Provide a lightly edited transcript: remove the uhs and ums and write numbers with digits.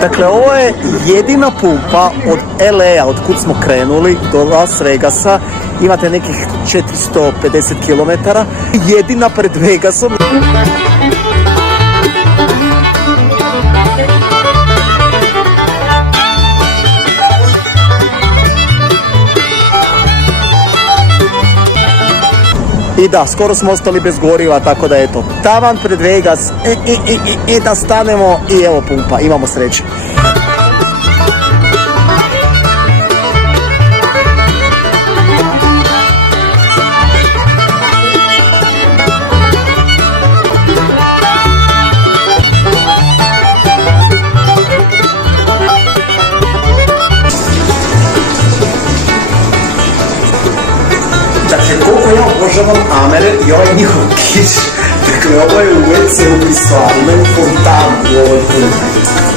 Dakle, ovo je jedina pumpa od LA, od kud smo krenuli do Las Vegasa. Imate nekih 450 km. Jedina pred Vegasom. I da, skoro smo ostali bez goriva, tako da eto, tavan pred Vegas, da stanemo i evo pumpa, imamo sreće. Dakle, koliko ja obožavam Amere i ovaj njihov kiš, dakle, ovo je u WC-u pisao, ali ne u fontanu u ovoj pumpi.